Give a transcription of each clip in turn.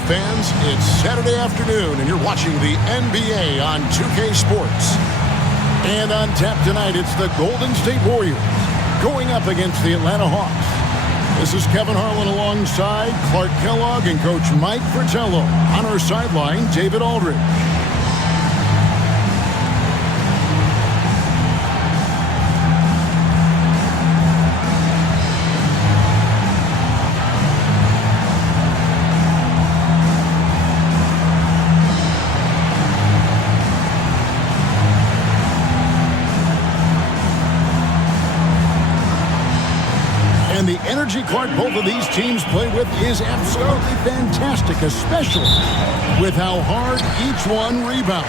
basketball fans. It's Saturday afternoon, and you're watching the NBA on 2K Sports. And on tap tonight, it's the Golden State Warriors going up against the Atlanta Hawks. This is Kevin Harlan alongside Clark Kellogg and Coach Mike Fratello. On our sideline, David Aldridge. And the energy, Clark, both of these teams play with is absolutely fantastic, especially with how hard each one rebounds.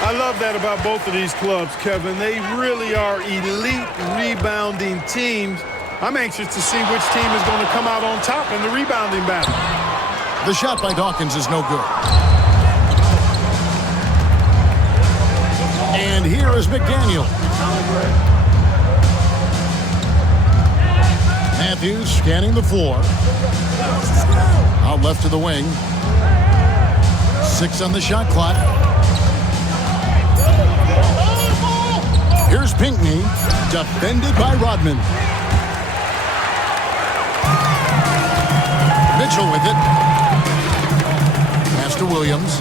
I love that about both of these clubs, Kevin. They really are elite rebounding teams. I'm anxious to see which team is going to come out on top in the rebounding battle. The shot by Dawkins is no good. And here is McDaniel. Matthews scanning the floor. Out left to the wing. 6 on the shot clock. Here's Pinckney, defended by Rodman. Mitchell with it. Pass to Williams.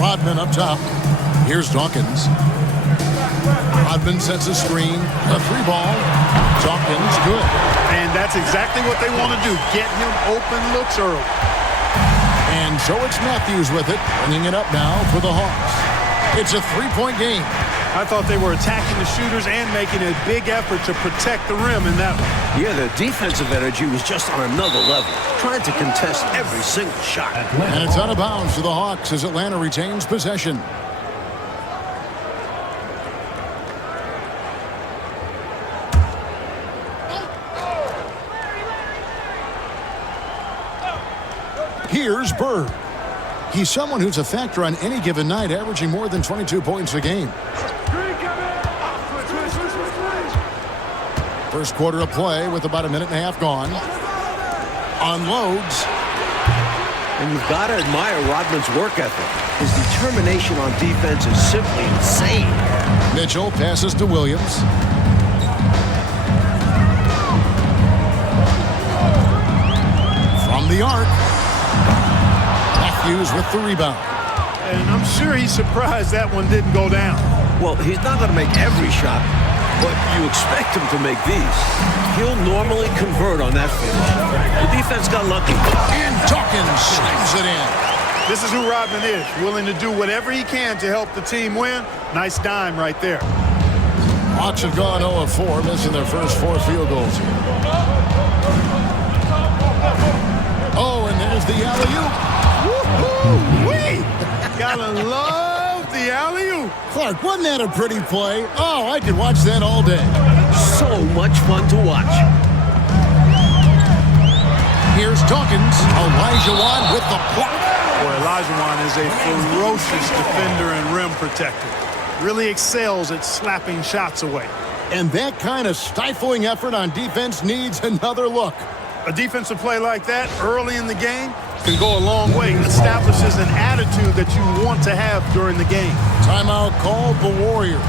Rodman up top. Here's Dawkins. Rodman sets a screen. A 3-ball. Dawkins good. And that's exactly what they want to do. Get him open looks early. And so it's Matthews with it. Bringing it up now for the Hawks. It's a 3-point game. I thought they were attacking the shooters and making a big effort to protect the rim in that one. Yeah, the defensive energy was just on another level, trying to contest every single shot. And it's out of bounds to the Hawks as Atlanta retains possession. Here's Bird. He's someone who's a factor on any given night, averaging more than 22 points a game. First quarter of play with about a minute and a half gone. Unloads. And you've got to admire Rodman's work ethic. His determination on defense is simply insane. Mitchell passes to Williams. From the arc. Matthews with the rebound. And I'm sure he's surprised that one didn't go down. Well, he's not going to make every shot, but you expect him to make these. He'll normally convert on that finish. The defense got lucky. And Dawkins slams it in. This is who Rodman is, willing to do whatever he can to help the team win. Nice dime right there. Hawks have gone 0 of 4, missing their first 4 field goals here. Oh, and there's the alley-oop. Woo-hoo-wee! Gotta love the alley-oop. Clark, wasn't that a pretty play? Oh, I could watch that all day. So much fun to watch. Here's Dawkins. Olajuwon with the block. Boy, Olajuwon is a ferocious defender and rim protector. Really excels at slapping shots away. And that kind of stifling effort on defense needs another look. A defensive play like that early in the game can go a long way. It establishes an attitude that you want to have during the game. Timeout called the Warriors.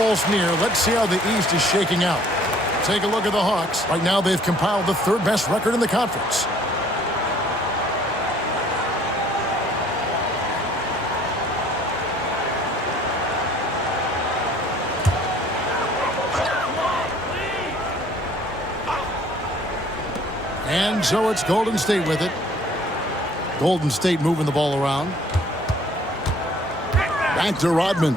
almost near. Let's see how the East is shaking out. Take a look at the Hawks. Right now, they've compiled the third best record in the conference. And so it's Golden State with it. Golden State moving the ball around. Back to Rodman.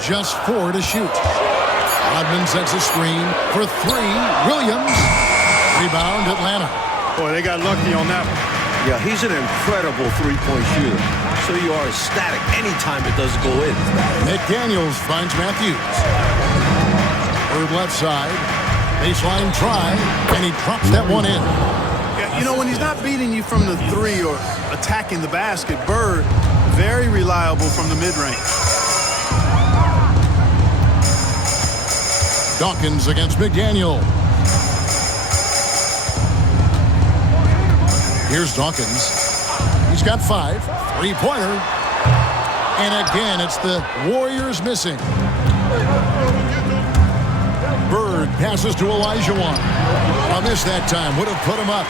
Just 4 to shoot. Rodman sets a screen for 3. Williams. Rebound, Atlanta. Boy, they got lucky on that one. Yeah, he's an incredible three-point shooter. So you are ecstatic anytime it doesn't go in. McDaniels finds Matthews. Bird left side. Baseline try. And he drops that one in. Yeah, you know, when he's not beating you from the 3 or attacking the basket, Bird, very reliable from the mid-range. Dawkins against McDaniel. Here's Dawkins. He's got 5. Three-pointer. And again, it's the Warriors missing. Bird passes to Olajuwon. A miss that time. Would have put him up.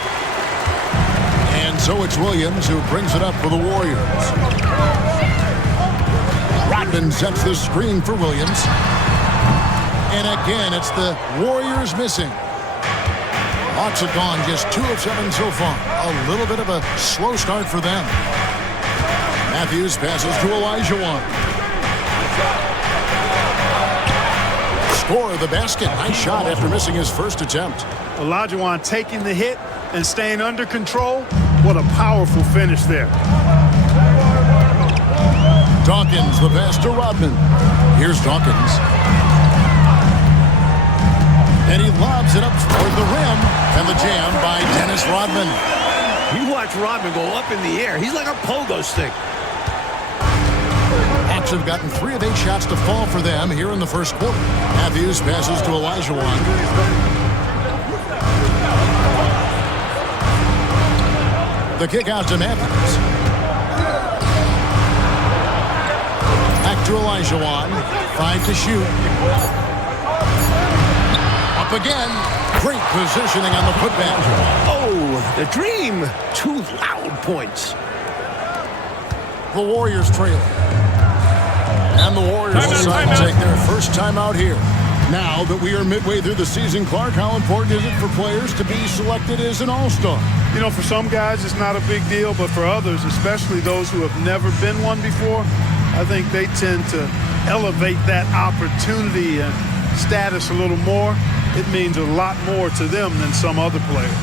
And so it's Williams who brings it up for the Warriors. Rodman sets the screen for Williams. And again, it's the Warriors missing. Hawks have gone just 2 of 7 so far. A little bit of a slow start for them. Matthews passes to Olajuwon. Score the basket. Nice shot after missing his first attempt. Olajuwon taking the hit and staying under control. What a powerful finish there. Dawkins, the pass to Rodman. Here's Dawkins. And he lobs it up toward the rim. And the jam by Dennis Rodman. You watch Rodman go up in the air. He's like a pogo stick. Hawks have gotten 3 of 8 shots to fall for them here in the first quarter. Matthews passes to Olajuwon. The kick out to Matthews. Back to Olajuwon. 5 to shoot. Up again. Great positioning on the putback. Oh, the dream. 2 loud points. The Warriors trail. And the Warriors decide to take their first time out here. Now that we are midway through the season, Clark, how important is it for players to be selected as an all-star? You know, for some guys, it's not a big deal, but for others, especially those who have never been one before, I think they tend to elevate that opportunity and status a little more. It means a lot more to them than some other players.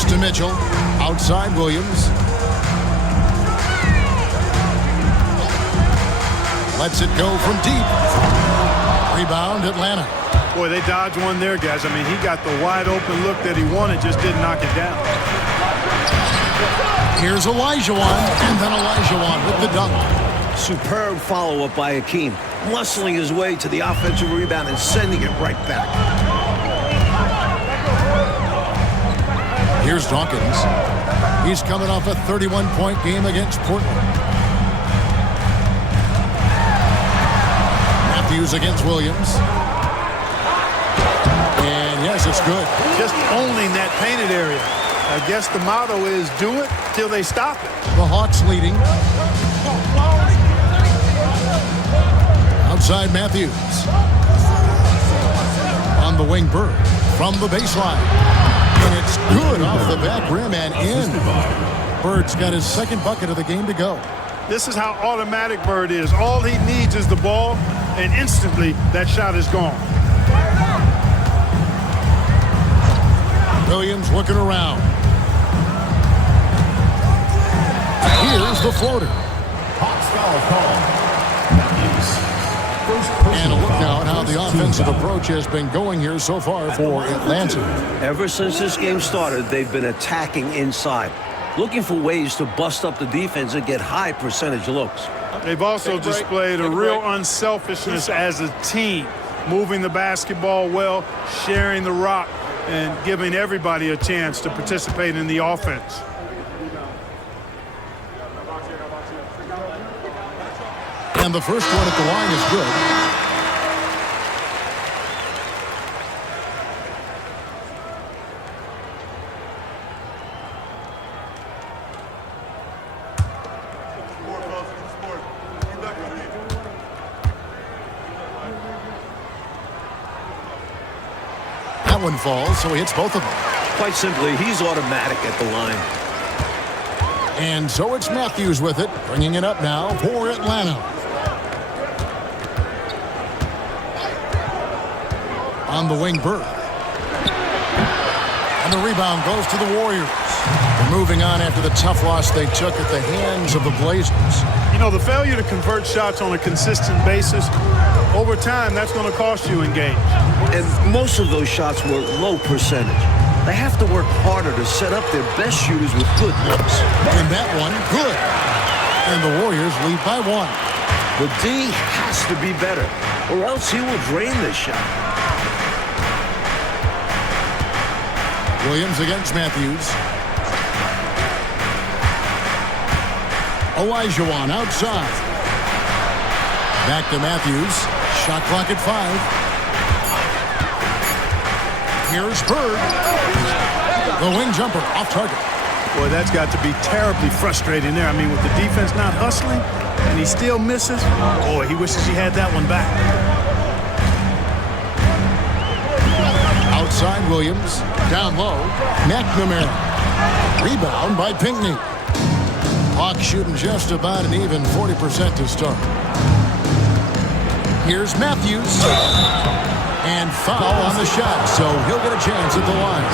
Pass to Mitchell. Outside Williams. Lets it go from deep. Rebound Atlanta. Boy, they dodged one there, guys. I mean, he got the wide open look that he wanted, just didn't knock it down. Here's Olajuwon, and then Olajuwon with the dunk. Superb follow-up by Hakeem, muscling his way to the offensive rebound and sending it right back. Here's Dawkins. He's coming off a 31-point game against Portland. Matthews against Williams. And yes, it's good. Just owning that painted area. I guess the motto is do it till they stop it. The Hawks leading. Outside Matthews. On the wing, Bird from the baseline. And it's good off the back rim and in. Bird's got his second bucket of the game to go. This is how automatic Bird is. All he needs is the ball, and instantly that shot is gone. Williams looking around. Here's the floater. Hawks foul call. Matthews. And a look now at how the offensive approach has been going here so far for Atlanta. Ever since this game started, they've been attacking inside, looking for ways to bust up the defense and get high percentage looks. They've also displayed a real unselfishness as a team, moving the basketball well, sharing the rock, and giving everybody a chance to participate in the offense. And the first one at the line is good. That one falls, so he hits both of them. Quite simply, he's automatic at the line. And so it's Matthews with it, bringing it up now for Atlanta. On the wing, Bird. And the rebound goes to the Warriors. They're moving on after the tough loss they took at the hands of the Blazers. You know, the failure to convert shots on a consistent basis, over time, that's going to cost you in games. And most of those shots were low percentage. They have to work harder to set up their best shooters with good looks. And that one, good. And the Warriors lead by one. The D has to be better, or else he will drain this shot. Williams against Matthews. Olajuwon outside. Back to Matthews. Shot clock at 5. Here's Bird. The wing jumper off target. Boy, that's got to be terribly frustrating there. I mean, with the defense not hustling and he still misses, boy, he wishes he had that one back. Outside Williams. Down low. McNamara. Rebound by Pinckney. Hawks shooting just about an even 40% to start. Here's Matthews. And foul on the shot, so he'll get a chance at the line.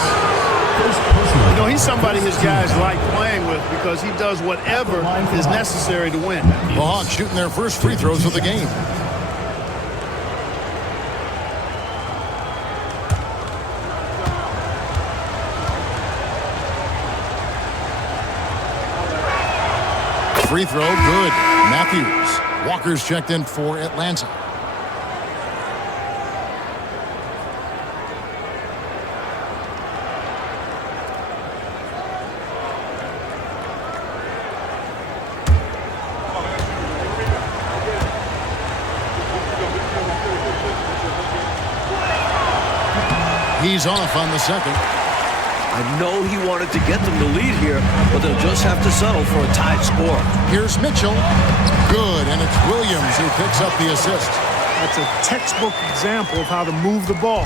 You know, he's somebody his guys like playing with because he does whatever is necessary to win. The Hawks shooting their first free throws of the game. Free throw, good. Matthews. Walker's checked in for Atlanta. He's off on the second. I know he wanted to get them to lead here, but they'll just have to settle for a tied score. Here's Mitchell. Good, and it's Williams who picks up the assist. That's a textbook example of how to move the ball.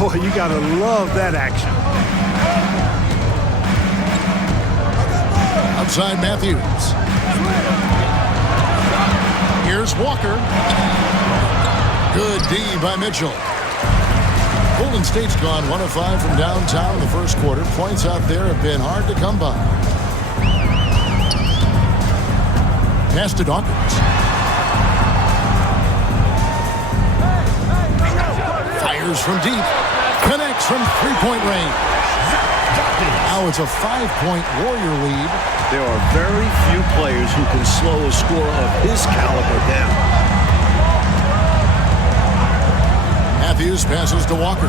Boy, you got to love that action. Outside Matthews. Here's Walker. Good D by Mitchell. Golden State's gone 1 of 5 from downtown in the first quarter. Points out there have been hard to come by. Pass to Dawkins. Fires from deep. Connects from three-point range. Now it's a 5-point Warrior lead. There are very few players who can slow a scorer of his caliber down. Matthews passes to Walker.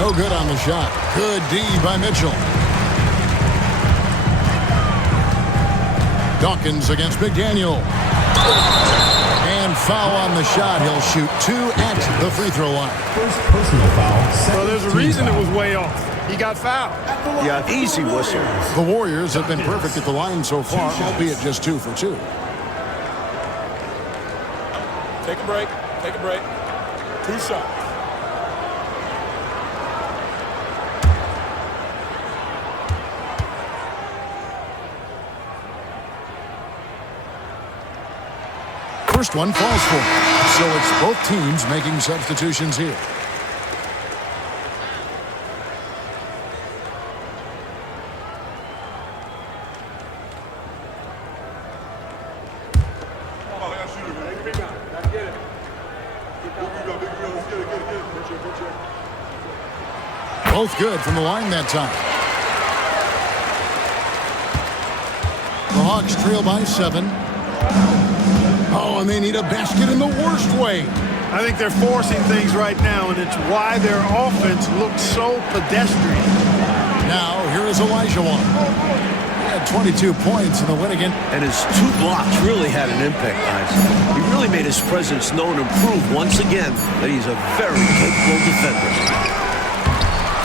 No good on the shot. Good D by Mitchell. Dawkins against McDaniel. And foul on the shot. He'll shoot 2 at the free throw line. First personal foul. So there's a reason it was way off. He got fouled. Yeah, easy whistle. The Warriors have been perfect at the line so far, albeit just 2 for 2. Take a break. Take a break. 2 shots. First one falls for him. So it's both teams making substitutions here. Both good from the line that time. The Hawks trail by 7. Oh, and they need a basket in the worst way. I think they're forcing things right now, and it's why their offense looks so pedestrian. Now, here is Olajuwon. He had 22 points in the win again. And his 2 blocks really had an impact, guys. He really made his presence known and proved once again that he's a very capable defender.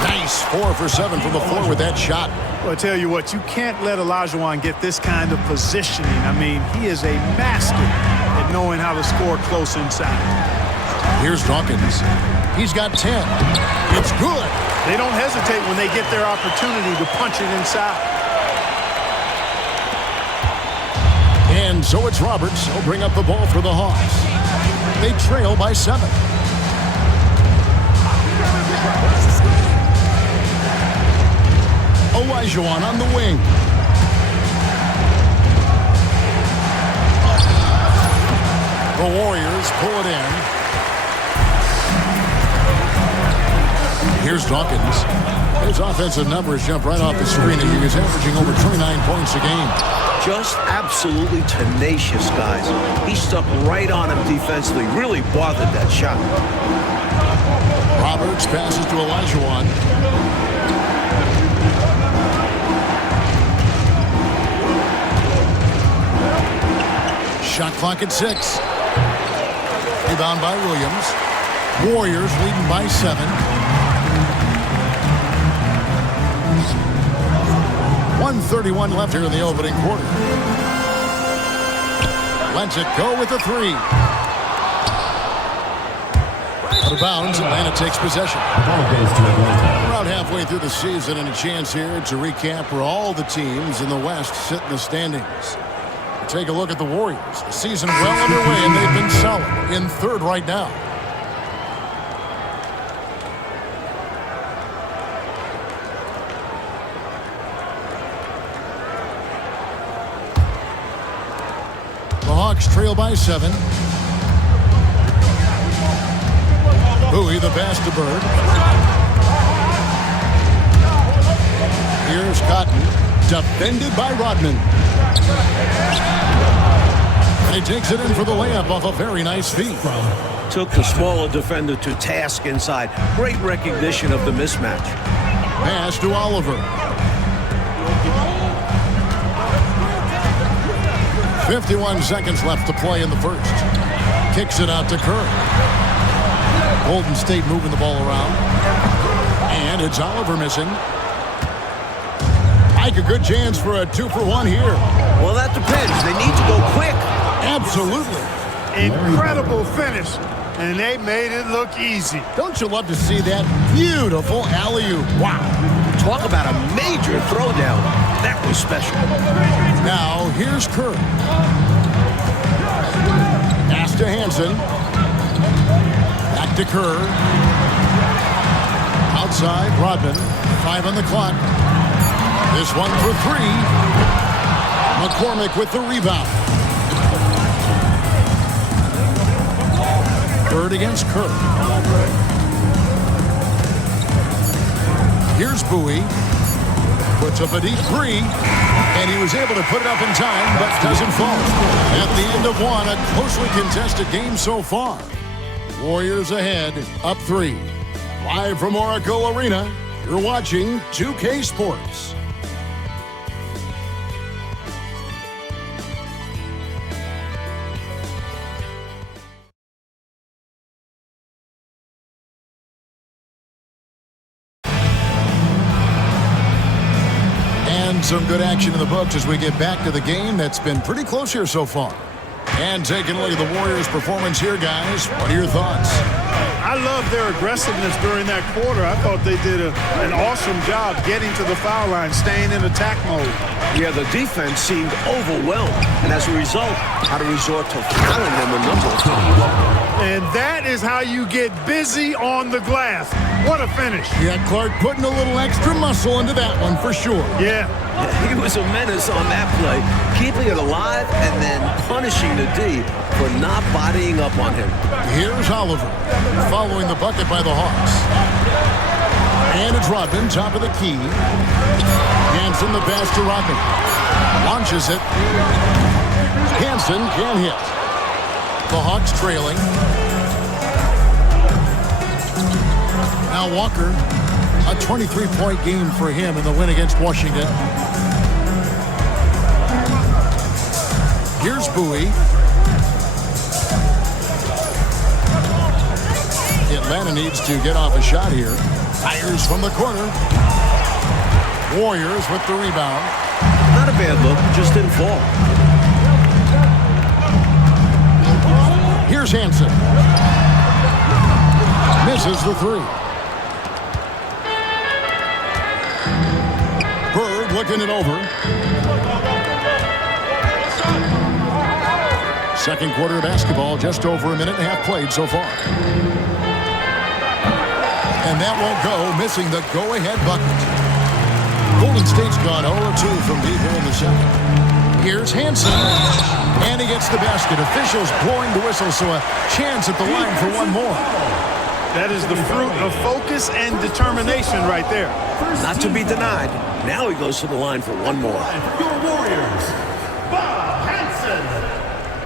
Nice 4 for 7 from the floor with that shot. Well, I tell you what, you can't let Olajuwon get this kind of positioning. I mean, he is a master at knowing how to score close inside. Here's Dawkins. He's got 10. It's good. They don't hesitate when they get their opportunity to punch it inside. And so it's Roberts. He'll bring up the ball for the Hawks. They trail by 7. Olajuwon on the wing. The Warriors pull it in. Here's Dawkins. His offensive numbers jump right off the screen, and he's averaging over 29 points a game. Just absolutely tenacious, guys. He stuck right on him defensively. Really bothered that shot. Roberts passes to Olajuwon. Shot clock at 6. Rebound by Williams. Warriors leading by 7. .131 left here in the opening quarter. Lets it go with a 3. Out of bounds, Atlanta takes possession. Ball goes to Atlanta. Around halfway through the season, and a chance here to recap where all the teams in the West sit in the standings. Take a look at the Warriors. The season well underway, and they've been solid in 3rd right now. The Hawks trail by 7. Bowie the pass to Bird. Here's Cotton, defended by Rodman. And he takes it in for the layup off a very nice feed. Took the smaller defender to task inside. Great recognition of the mismatch. Pass to Oliver. 51 seconds left to play in the first. Kicks it out to Kerr. Golden State moving the ball around. And it's Oliver missing. Mike, a good chance for a 2-for-1 here. Well, that depends. They need to go quick. Absolutely. Incredible finish, and they made it look easy. Don't you love to see that beautiful alley-oop? Wow. Talk about a major throwdown. That was special. Now, here's Kerr. Pass to Hansen. Back to Kerr. Outside, Rodman. 5 on the clock. This one for 3. McCormick with the rebound. Third against Kerr. Here's Bowie. Puts up a deep 3. And he was able to put it up in time, but doesn't fall. At the end of one, a closely contested game so far. Warriors ahead, up 3. Live from Oracle Arena, you're watching 2K Sports. And some good action in the books as we get back to the game that's been pretty close here so far. And taking a look at the Warriors' performance here, guys. What are your thoughts? I love their aggressiveness during that quarter. I thought they did an awesome job getting to the foul line, staying in attack mode. Yeah, the defense seemed overwhelmed, and as a result, had to resort to fouling them a number of times. And that is how you get busy on the glass. What a finish. Yeah, Clark putting a little extra muscle into that one for sure. Yeah. He was a menace on that play, keeping it alive and then punishing the D for not bodying up on him. Here's Oliver following the bucket by the Hawks. And it's Rodman, top of the key. Hansen the pass to Rodman. Launches it. Hansen can't hit. The Hawks trailing. Now Walker, a 23-point game for him in the win against Washington. Here's Bowie. Atlanta needs to get off a shot here. Fires from the corner. Warriors with the rebound. Not a bad look, just didn't fall. Here's Hansen. Misses the 3. Bird looking it over. Second quarter of basketball, just over a minute and a half played so far. And that won't go, missing the go-ahead bucket. Golden State's gone 0-2 from deep here in the second. Here's Hansen, and he gets the basket. Officials blowing the whistle, so a chance at the line for one more. That is the fruit of focus and determination right there. Not to be denied. Now he goes to the line for one more. Your Warriors, Bob Hansen,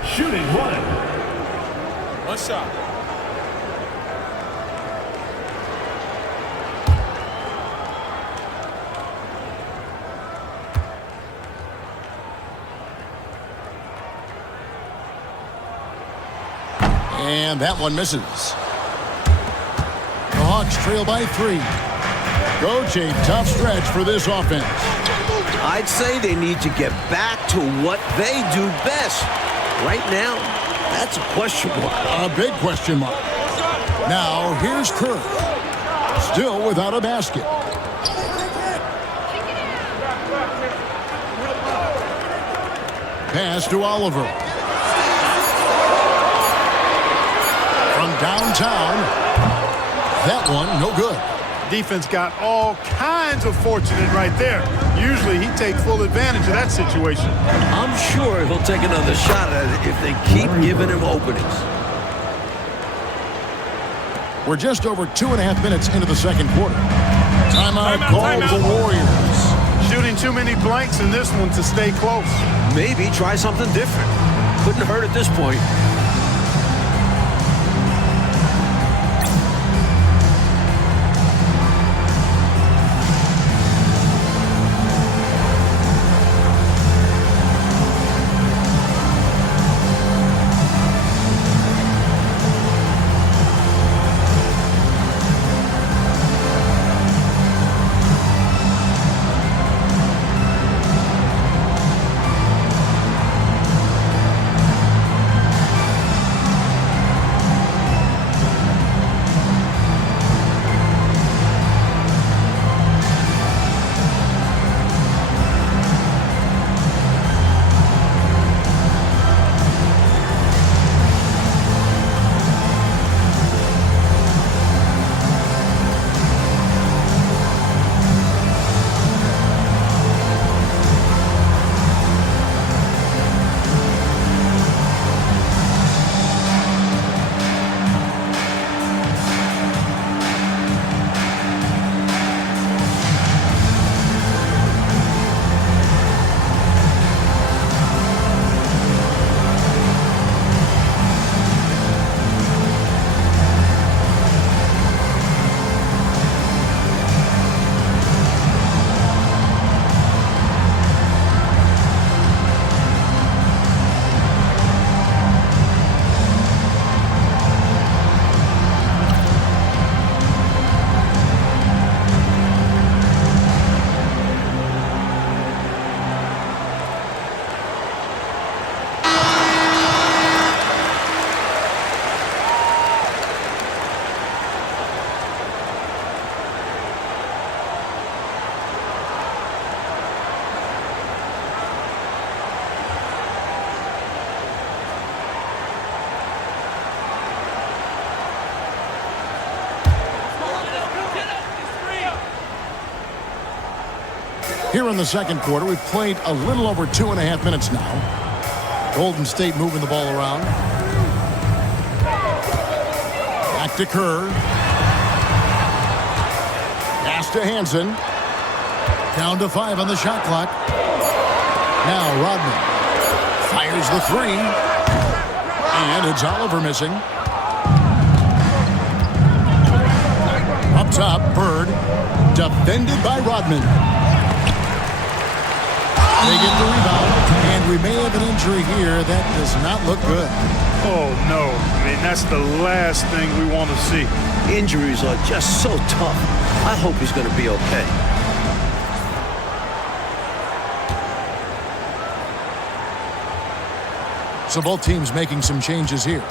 shooting 1. One shot. And that one misses. The Hawks trail by 3. Coach, a tough stretch for this offense. I'd say they need to get back to what they do best. Right now, that's a question mark. A big question mark. Now, here's Kerr. Still without a basket. Pass to Oliver. From downtown. That one, no good. Defense got all kinds of fortunate right there. Usually he takes full advantage of that situation. I'm sure he'll take another shot at it if they keep giving him openings. We're just over 2.5 minutes into the second quarter. Timeout called the Warriors. Shooting too many blanks in this one to stay close. Maybe try something different. Couldn't hurt at this point. Here in the second quarter, we've played a little over 2.5 minutes now. Golden State moving the ball around. Back to Kerr. Pass to Hansen. Down to 5 on the shot clock. Now Rodman fires the 3. And it's Oliver missing. Up top, Bird. Defended by Rodman. They get the rebound. And we may have an injury here. That does not look good. Oh, no. I mean, that's the last thing we want to see. Injuries are just so tough. I hope he's going to be okay. So both teams making some changes here.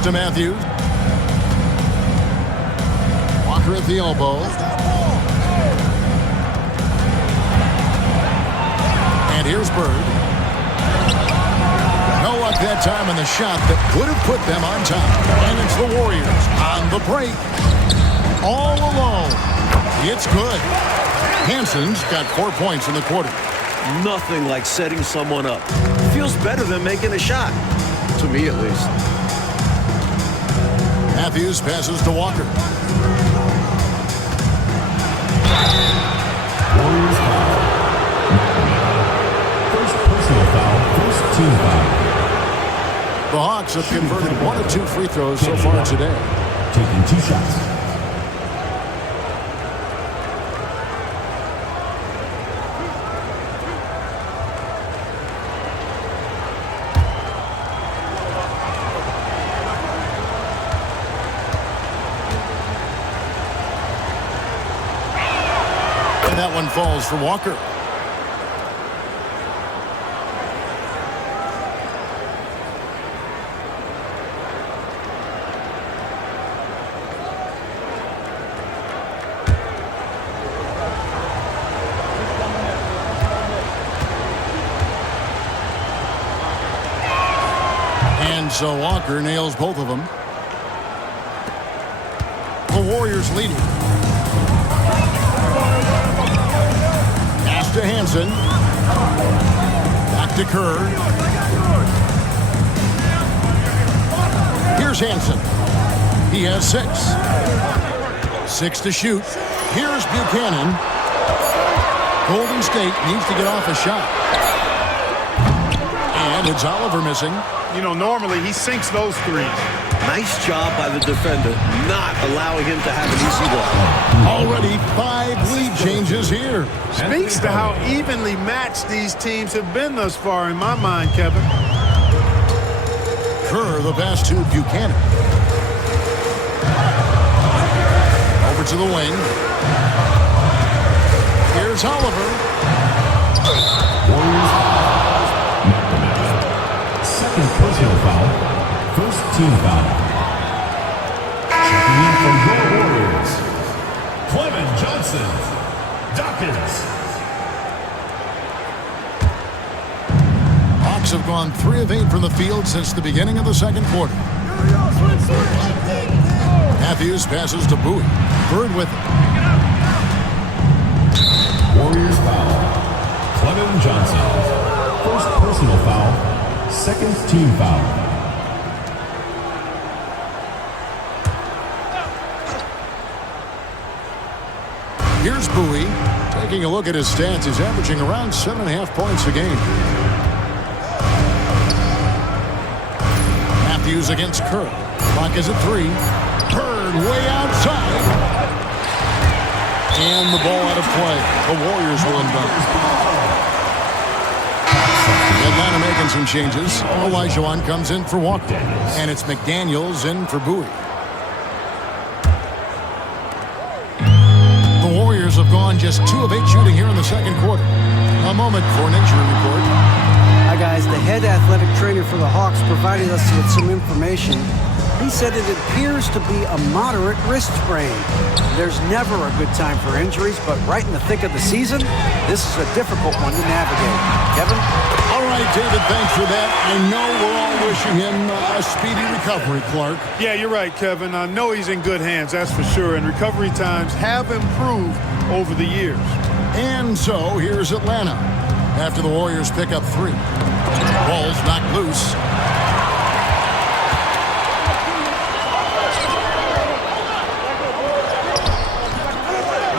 To Matthews. Walker at the elbow. And here's Bird. No luck that time on the shot that would have put them on top. And it's the Warriors on the break. All alone. It's good. Hansen's got 4 points in the quarter. Nothing like setting someone up. Feels better than making a shot. To me, at least. Matthews passes to Walker. Warriors foul. First personal foul, first team foul. The Hawks have converted 1 of 2 free throws so far today. Taking 2 shots. That one falls for Walker. And so Walker nails both of them. The Warriors leading. To Hansen. Back to Kerr. Here's Hansen. He has 6. 6 to shoot. Here's Buchanan. Golden State needs to get off a shot. And it's Oliver missing. You know, normally he sinks those threes. Nice job by the defender, not allowing him to have an easy look. Already 5 lead changes here. Speaks to how evenly matched these teams have been thus far in my mind, Kevin. Kerr, the pass to Buchanan. Over to the wing. Here's Oliver. Warriors foul. McNamara. Second personal foul. First team foul. Checking in from your Warriors, Clement Johnson. Dawkins. Hawks have gone 3 of 8 from the field since the beginning of the second quarter. Matthews passes to Bowie. Bird with it. Warriors foul. Clement Johnson. First personal foul. Second team foul. Here's Bowie. Taking a look at his stats, he's averaging around 7.5 points a game. Matthews against Kerr. Clock is at 3. Bird way outside. And the ball out of play. The Warriors will inbound. Atlanta making some changes. Olajuwon comes in for Walker. And it's McDaniels in for Bowie. The Warriors have gone just 2 of 8 shooting here in the second quarter. A moment for an injury report. Hi guys, the head athletic trainer for the Hawks provided us with some information. He said it appears to be a moderate wrist sprain. There's never a good time for injuries, but right in the thick of the season, this is a difficult one to navigate. Kevin? All right, David, thanks for that. I know we're all wishing him a speedy recovery, Clark. Yeah, you're right, Kevin. I know he's in good hands, that's for sure, and recovery times have improved over the years. And so, here's Atlanta. After the Warriors pick up 3. Ball's knocked loose.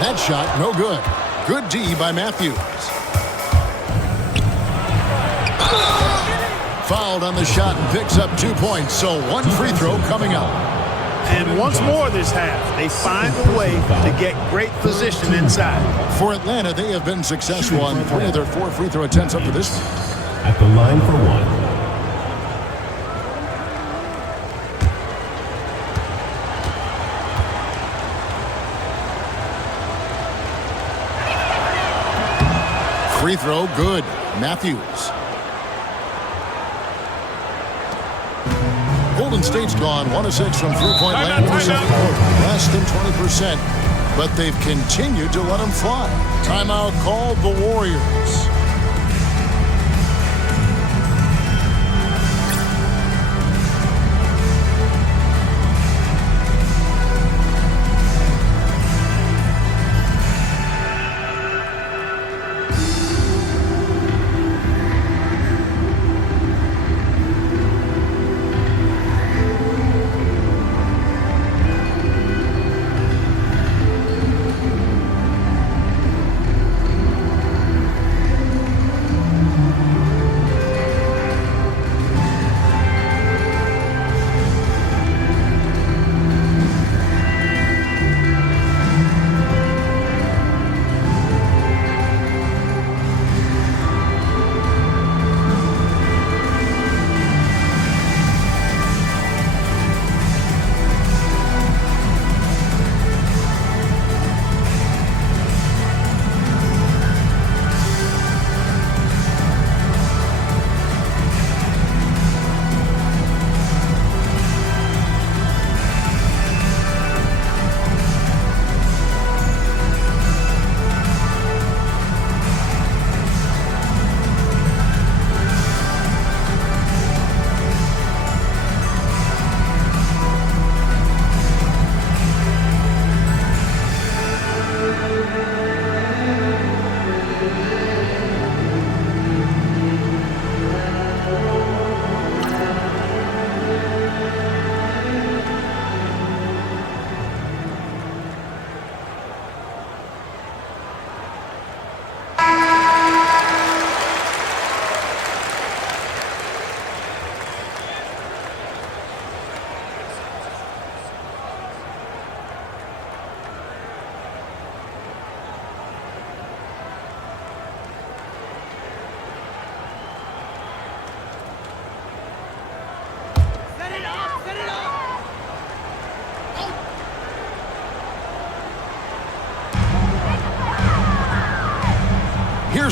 That shot, no good. Good D by Matthews. Fouled on the shot and picks up 2 points, so 1 free throw coming up. And once more this half, they find a way to get great position inside. For Atlanta, they have been successful on 3 of their 4 free throw attempts up to this point. At the line for 1. Free throw, good. Matthews. Golden State's gone 1 of 6 from three-point land in the second quarter. Less than 20%. But they've continued to let them fly. Timeout called the Warriors.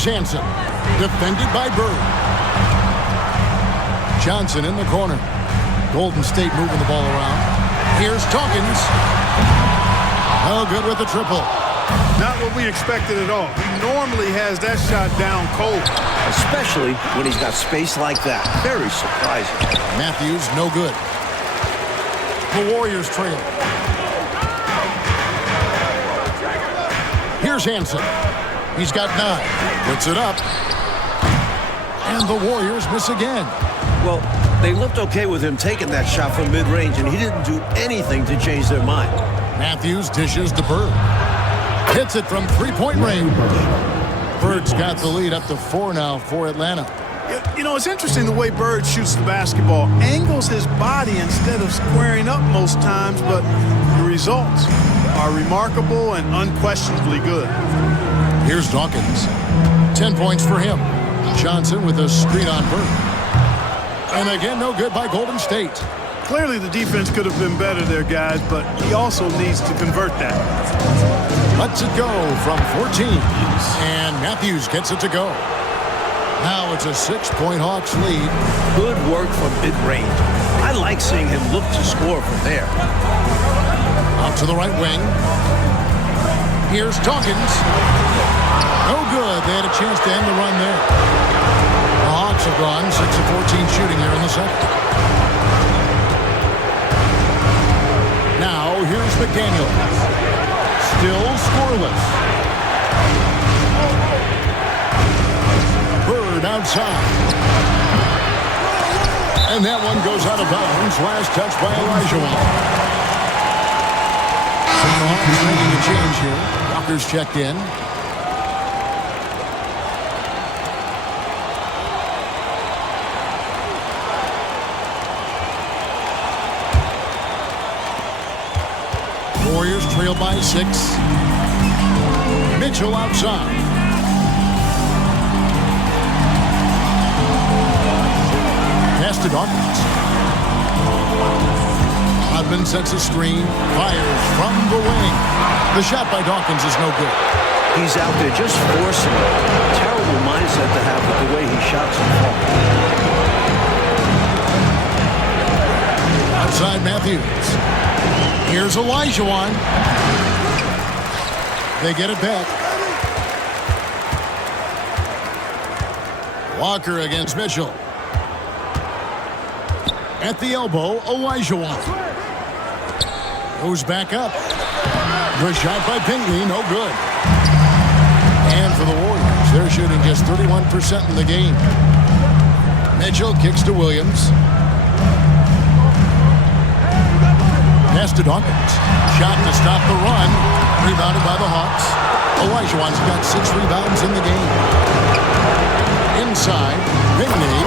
Here's Hansen, defended by Bird. Johnson in the corner. Golden State moving the ball around. Here's Dawkins. Oh, good with the triple. Not what we expected at all. He normally has that shot down cold. Especially when he's got space like that. Very surprising. Matthews, no good. The Warriors trail. Here's Hansen. He's got 9. Puts it up. And the Warriors miss again. Well, they looked okay with him taking that shot from mid-range, and he didn't do anything to change their mind. Matthews dishes to Bird. Hits it from three-point range. Bird's got the lead up to 4 now for Atlanta. You know, it's interesting the way Bird shoots the basketball. Angles his body instead of squaring up most times, but the results are remarkable and unquestionably good. Here's Dawkins. 10 points for him. Johnson with a screen on Bird. And again, no good by Golden State. Clearly the defense could have been better there, guys, but he also needs to convert that. Lets it go from 14. And Matthews gets it to go. Now it's a 6-point Hawks lead. Good work from mid-range. I like seeing him look to score from there. Out to the right wing. Here's Dawkins. No good. They had a chance to end the run there. The Hawks have gone 6 of 14 shooting here in the second. Now here's McDaniel. Still scoreless. Bird outside. And that one goes out of bounds. Last touch by Olajuwon. So the Hawks making a change here. Walker's checked in. Warriors trail by 6. Mitchell outside. Pass to Dawkins. Rodman sets a screen. Fires from the wing. The shot by Dawkins is no good. He's out there just forcing it. Terrible mindset to have with the way he shots the ball. Outside Matthews. Here's Olajuwon. They get it back. Walker against Mitchell. At the elbow, Olajuwon. Goes back up. The shot by Pinckney, no good. And for the Warriors, they're shooting just 31% in the game. Mitchell kicks to Williams. Pass to Dawkins. Shot to stop the run. Rebounded by the Hawks. Olajuwon's got 6 rebounds in the game. Inside, Pinckney,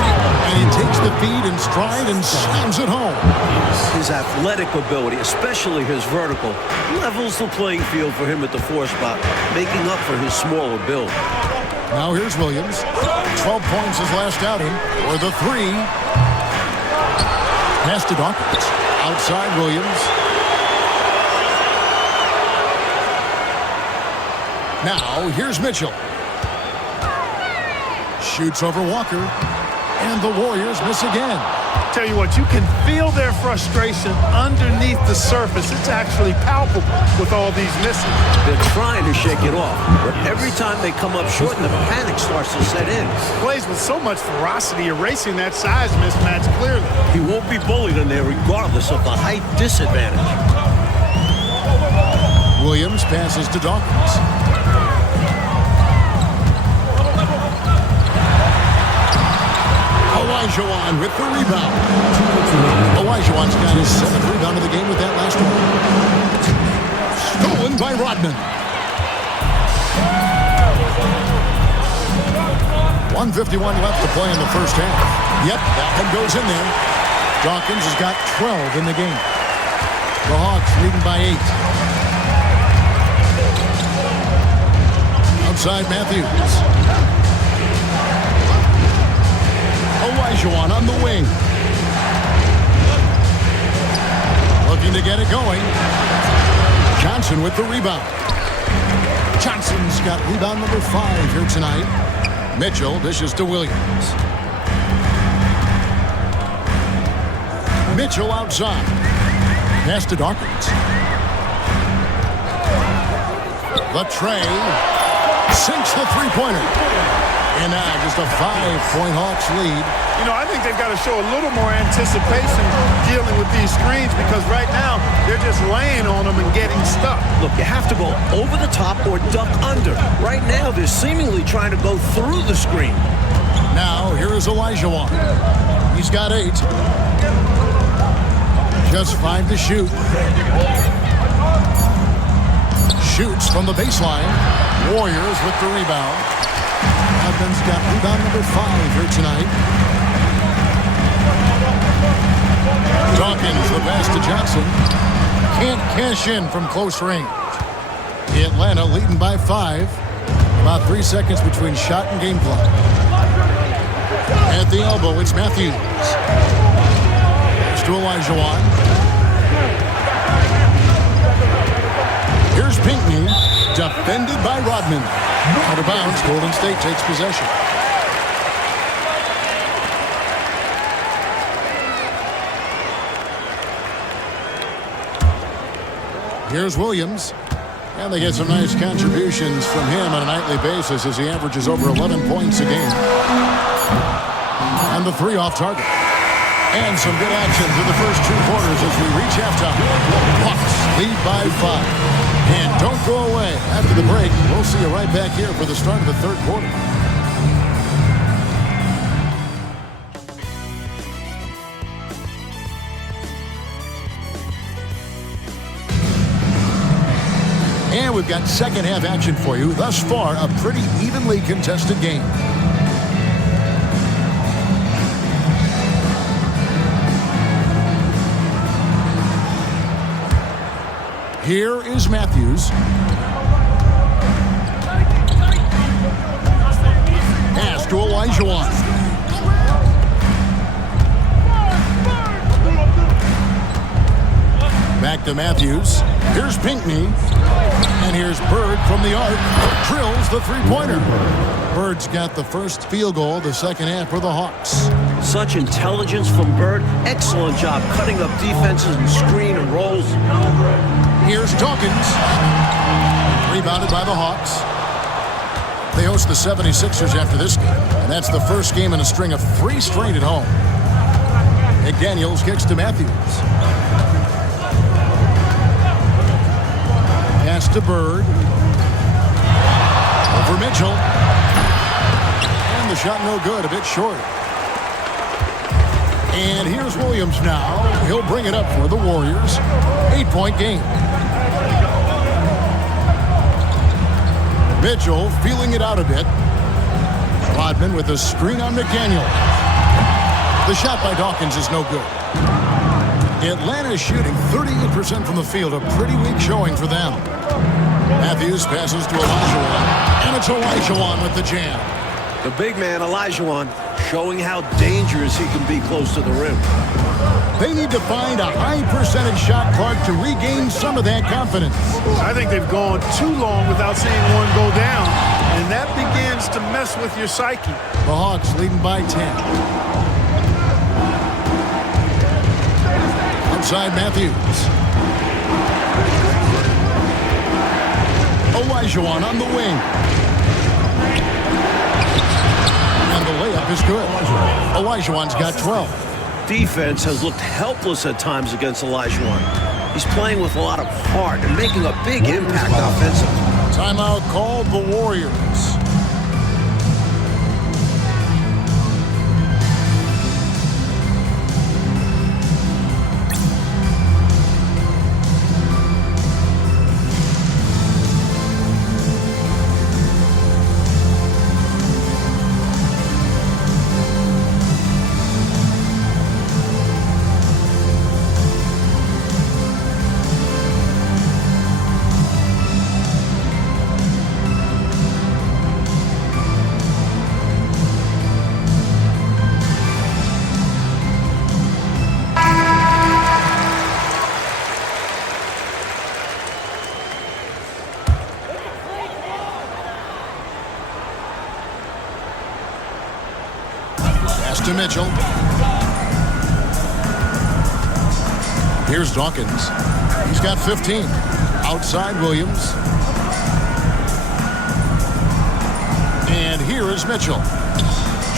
and he takes the feed in stride and slams it home. His athletic ability, especially his vertical, levels the playing field for him at the 4 spot, making up for his smaller build. Now here's Williams. 12 points his last outing, or the 3. Pass to Dawkins. Outside Williams. Now here's Mitchell. Shoots over Walker. And the Warriors miss again. Tell you what, you can feel their frustration underneath the surface. It's actually palpable with all these misses. They're trying to shake it off, but every time they come up short, the panic starts to set in. Plays with so much ferocity, erasing that size mismatch clearly. He won't be bullied in there regardless of the height disadvantage. Williams passes to Dawkins. Olajuwon with the rebound. Olajuwon's got his 7th rebound of the game with that last one. Stolen by Rodman. 1:51 left to play in the first half. Yep, that one goes in there. Dawkins has got 12 in the game. The Hawks leading by 8. Outside Matthews. Olajuwon on the wing. Looking to get it going. Johnson with the rebound. Johnson's got rebound number 5 here tonight. Mitchell dishes to Williams. Mitchell outside. Pass to Dawkins. The tray sinks the three-pointer. And now just a 5-point Hawks lead. You know, I think they've got to show a little more anticipation dealing with these screens because right now they're just laying on them and getting stuck. Look, you have to go over the top or duck under. Right now, they're seemingly trying to go through the screen. Now, here is Olajuwon. He's got 8. Just 5 to shoot. Shoots from the baseline. Warriors with the rebound. Rodman's got rebound number 5 here tonight. Dawkins, the pass to Johnson. Can't cash in from close range. Atlanta leading by 5. About 3 seconds between shot and game clock. At the elbow, it's Matthews. It's to Olajuwon. Here's Pinckney, defended by Rodman. Out of bounds, Golden State takes possession. Here's Williams. And they get some nice contributions from him on a nightly basis as he averages over 11 points a game. And the 3 off target. And some good action through the first 2 quarters as we reach halftime. Hawks lead by 5. And don't go away. After the break, we'll see you right back here for the start of the 3rd quarter. And we've got second half action for you. Thus far, a pretty evenly contested game. Here is Matthews. Pass to Olajuwon. Back to Matthews. Here's Pinckney. And here's Bird from the arc. Drills the three-pointer. Bird's got the first field goal the second half for the Hawks. Such intelligence from Bird. Excellent job cutting up defenses and screen and rolls. Here's Dawkins. Rebounded by the Hawks. They host the 76ers after this game, and that's the first game in a string of 3 straight at home. McDaniels kicks to Matthews. Pass to Bird. Over Mitchell. And the shot no good, a bit short. And here's Williams now. He'll bring it up for the Warriors. 8-point game. Mitchell feeling it out a bit. Rodman with a screen on McDaniel. The shot by Dawkins is no good. Atlanta is shooting 38% from the field, a pretty weak showing for them. Matthews passes to Olajuwon, and it's Olajuwon with the jam. The big man, Olajuwon, showing how dangerous he can be close to the rim. They need to find a high-percentage shot, Clark, to regain some of that confidence. I think they've gone too long without seeing one go down, and that begins to mess with your psyche. The Hawks leading by 10. Outside Matthews. Olajuwon on the wing. And the layup is good. Olajuwon's got 12. Defense has looked helpless at times against Olajuwon. He's playing with a lot of heart and making a big impact offensively. Timeout called the Warriors. to Mitchell. Here's Dawkins. He's got 15. Outside Williams. And here is Mitchell.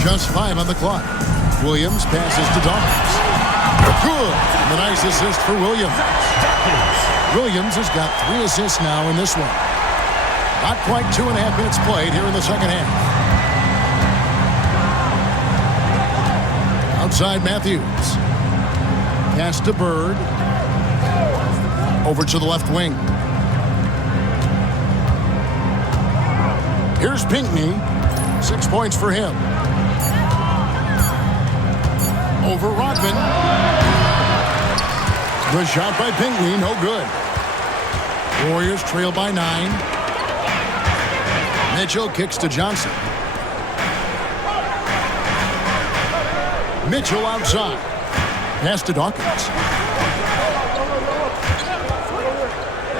Just 5 on the clock. Williams passes to Dawkins. Good. The nice assist for Williams. Williams has got 3 assists now in this one. Not quite 2.5 minutes played here in the second half. Outside Matthews. Pass to Bird. Over to the left wing. Here's Pinckney. 6 points for him. Over Rodman. The shot by Pinckney, no good. Warriors trail by 9. Mitchell kicks to Johnson. Mitchell outside. Pass to Dawkins.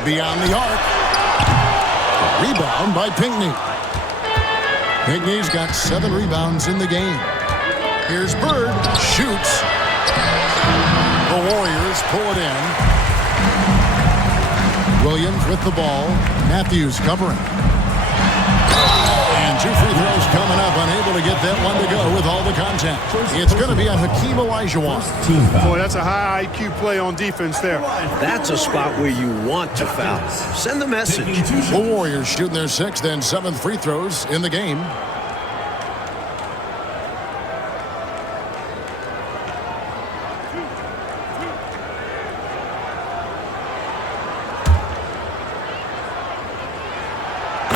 Beyond the arc. Rebound by Pinckney. Pinckney's got 7 rebounds in the game. Here's Bird. Shoots. The Warriors pull it in. Williams with the ball. Matthews covering. And 2 free throws coming up. Unable to get that one to go with all the contact. It's going to be on Hakeem Olajuwon. Boy, that's a high IQ play on defense there. That's a spot where you want to foul. Send the message. The Warriors shooting their 6th and 7th free throws in the game.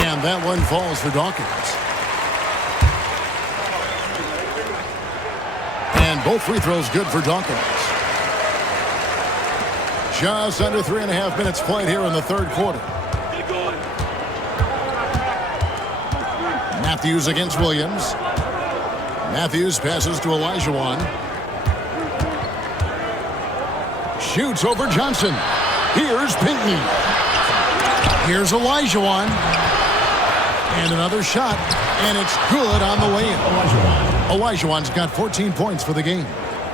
And that one falls for Dawkins. And both free throws good for Dawkins. Just under 3.5 minutes played here in the third quarter. Matthews against Williams. Matthews passes to Olajuwon. Shoots over Johnson. Here's Pinckney. Here's Olajuwon. And another shot, and it's good on the way in. Olajuwon's got 14 points for the game.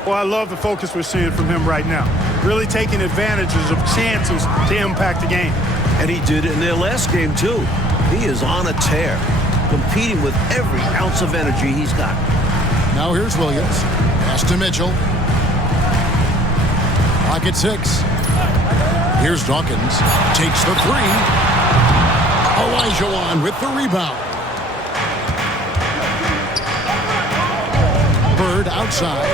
Well, I love the focus we're seeing from him right now. Really taking advantages of chances to impact the game. And he did it in their last game, too. He is on a tear, competing with every ounce of energy he's got. Now here's Williams. Pass to Mitchell. Clock at 6. Here's Dawkins. Takes the 3. Olajuwon with the rebound. Bird outside.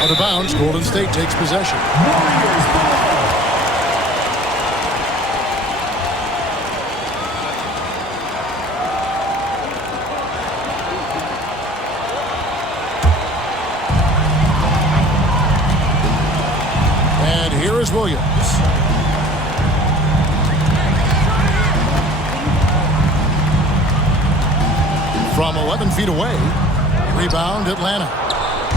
Out of bounds. Golden State takes possession. And here is Williams. From 11 feet away. Rebound, Atlanta.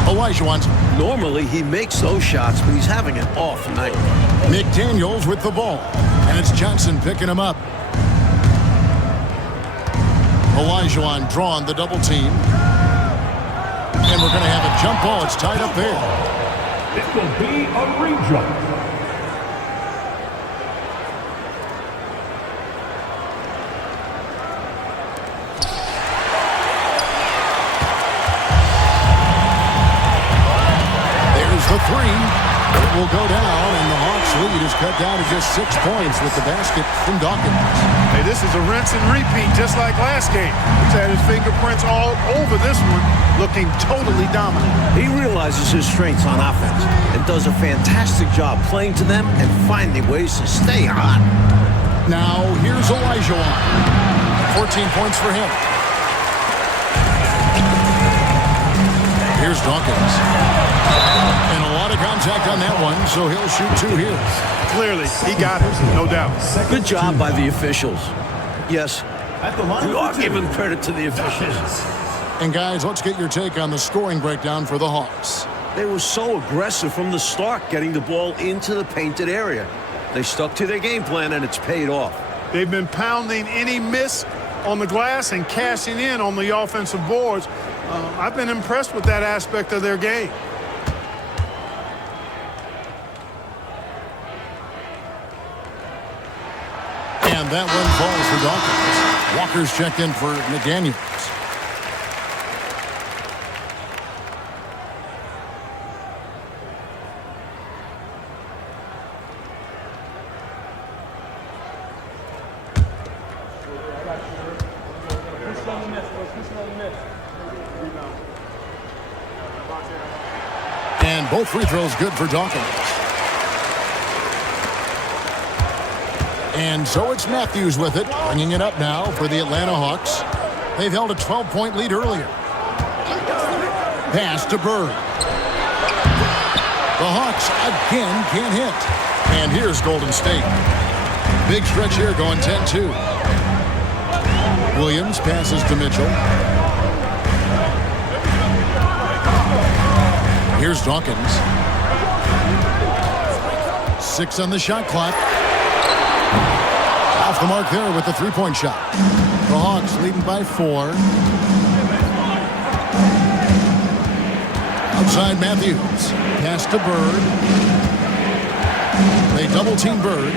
Olajuwon. Normally, he makes those shots, but he's having an off night. McDaniels with the ball. And it's Johnson picking him up. Olajuwon drawing the double team. And we're going to have a jump ball. It's tied up there. It will be a re-jump. The 3. It will go down, and the Hawks lead is cut down to just 6 points with the basket from Dawkins. Hey, this is a rinse and repeat, just like last game. He's had his fingerprints all over this one, looking totally dominant. He realizes his strengths on offense and does a fantastic job playing to them and finding ways to stay hot. Now, here's Olajuwon. 14 points for him. Here's Dawkins. And a lot of contact on that one, so he'll shoot 2 here. Clearly, he got it, no doubt. Good job by the officials. Yes, we are giving credit to the officials. And guys, let's get your take on the scoring breakdown for the Hawks. They were so aggressive from the start, getting the ball into the painted area. They stuck to their game plan, and it's paid off. They've been pounding any miss on the glass and cashing in on the offensive boards. I've been impressed with that aspect of their game. And that one falls for Dawkins. Walker's checked in for McDaniels. And both free throws good for Dawkins. And so it's Matthews with it, bringing it up now for the Atlanta Hawks. They've held a 12-point lead earlier. Pass to Bird. The Hawks again can't hit. And here's Golden State. Big stretch here going 10-2. Williams passes to Mitchell. Here's Dawkins. 6 on the shot clock. Off the mark there with the three-point shot. The Hawks leading by 4. Outside Matthews. Pass to Bird. They double-team Bird.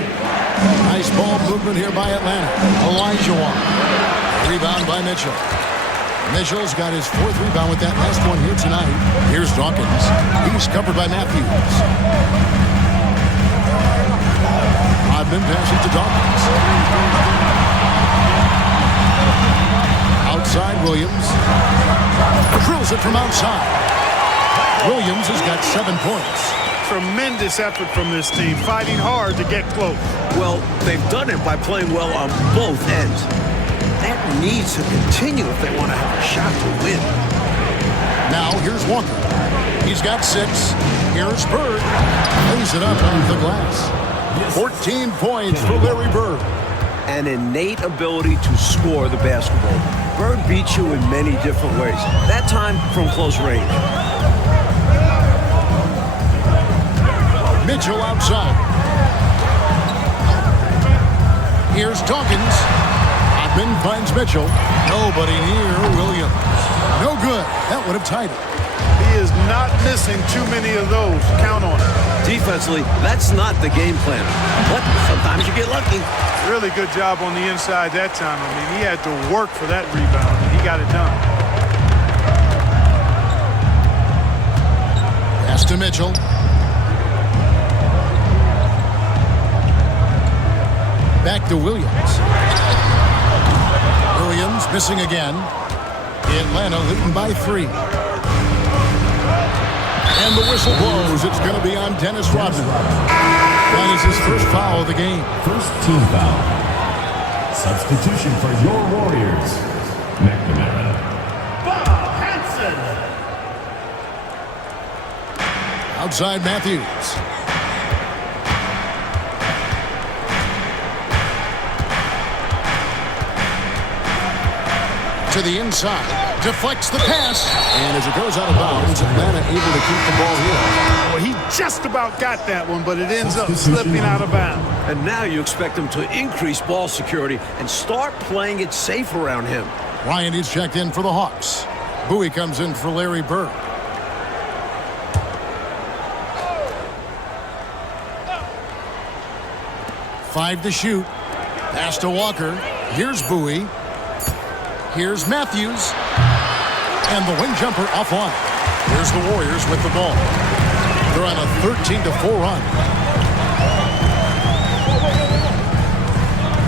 Nice ball movement here by Atlanta. Olajuwon. Rebound by Mitchell. Mitchell's got his 4th rebound with that last one here tonight. Here's Dawkins. He's covered by Matthews. Rodman passes to Dawkins. Outside Williams. Drills it from outside. Williams has got 7 points. Tremendous effort from this team, fighting hard to get close. Well, they've done it by playing well on both ends. That needs to continue if they want to have a shot to win. Now here's Walker. He's got 6. Here's Bird. Lays it up under the glass. 14 points for Larry Bird. An innate ability to score the basketball. Bird beats you in many different ways. That time from close range. Mitchell outside. Here's Dawkins. Rodman finds Mitchell. Nobody near Williams. No good. That would have tied it. He is not missing too many of those. Count on it. Defensively, that's not the game plan. But sometimes you get lucky. Really good job on the inside that time. I mean, he had to work for that rebound, and he got it done. Pass to Mitchell. Back to Williams. Williams missing again. Atlanta leading by 3. And the whistle blows. It's going to be on Dennis Rodman. That is his first foul of the game. First team foul. Substitution for your Warriors. McNamara. Bob Hansen. Outside Matthews. To the inside, deflects the pass, and as it goes out of bounds, Atlanta able to keep the ball here. Well, he just about got that one, but it ends up slipping out of bounds. And now you expect him to increase ball security and start playing it safe around him. Ryan is checked in for the Hawks. Bowie comes in for Larry Bird. Five to shoot. Pass to Walker. Here's Bowie. Here's Matthews. And the wing jumper offline. Here's the Warriors with the ball. They're on a 13-4 run.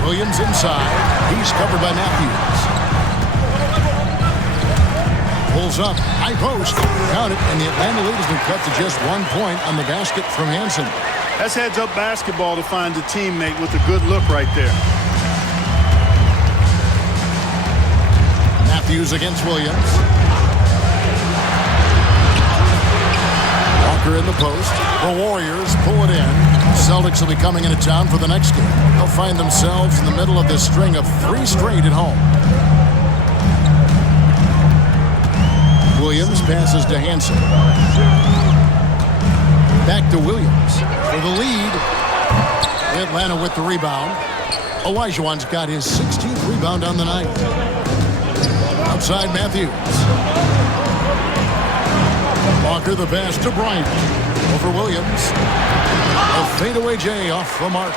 Williams inside. He's covered by Matthews. Pulls up. High post. Count it. And the Atlanta lead has been cut to just 1 point on the basket from Hansen. That's heads-up basketball to find a teammate with a good look right there. Matthews against Williams. Walker in the post. The Warriors pull it in. Celtics will be coming into town for the next game. They'll find themselves in the middle of this string of 3 straight at home. Williams passes to Hansen. Back to Williams for the lead. Atlanta with the rebound. Olajuwon's got his 16th rebound on the night. Outside Matthews. Walker the pass to Bryant. Over Williams. A fadeaway J off the mark.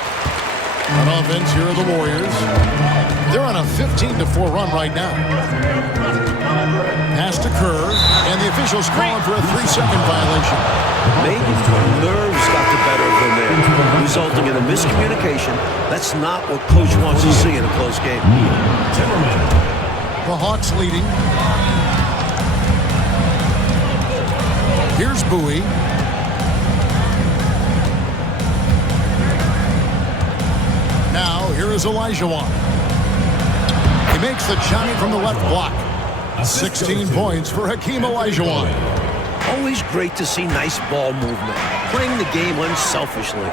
On offense, here are the Warriors. They're on a 15-4 run right now. Pass to Kerr, and the officials calling for a 3-second violation. Maybe nerves got the better of them there, resulting in a miscommunication. That's not what Coach wants to see in a close game. The Hawks leading. Here's Bowie. Now, here is Olajuwon. He makes the johnny from the left block. 16 points for Hakeem Olajuwon. Always great to see nice ball movement, playing the game unselfishly.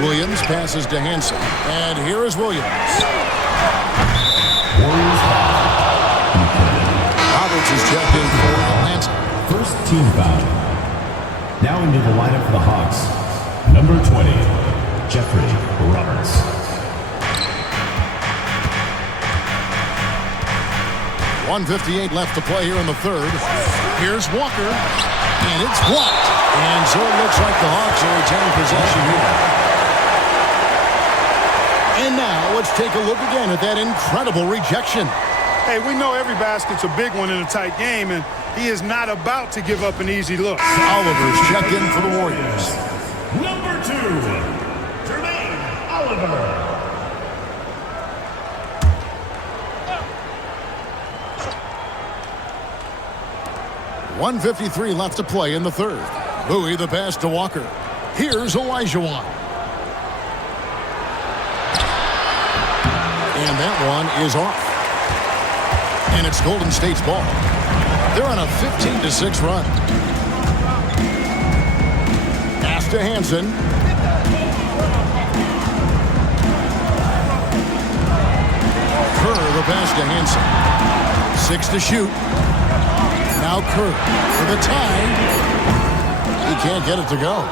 Williams passes to Hansen. And here is Williams. Roberts is checked in for Atlanta. First team foul. Now into the lineup for the Hawks. Number 20, Jeffrey Roberts. .158 left to play here in the third. Here's Walker, and it's blocked. And so it looks like the Hawks are retaining possession here. And now let's take a look again at that incredible rejection. Hey, we know every basket's a big one in a tight game, and he is not about to give up an easy look. Oliver's checked in for the Warriors. Number 2, Jermaine Oliver. .153 left to play in the third. Bowie the pass to Walker. Here's Olajuwon. And that one is off. And it's Golden State's ball. They're on a 15-6 run. Pass to Hansen. Kerr the pass to Hansen. 6 to shoot. Now Kerr for the tie. He can't get it to go.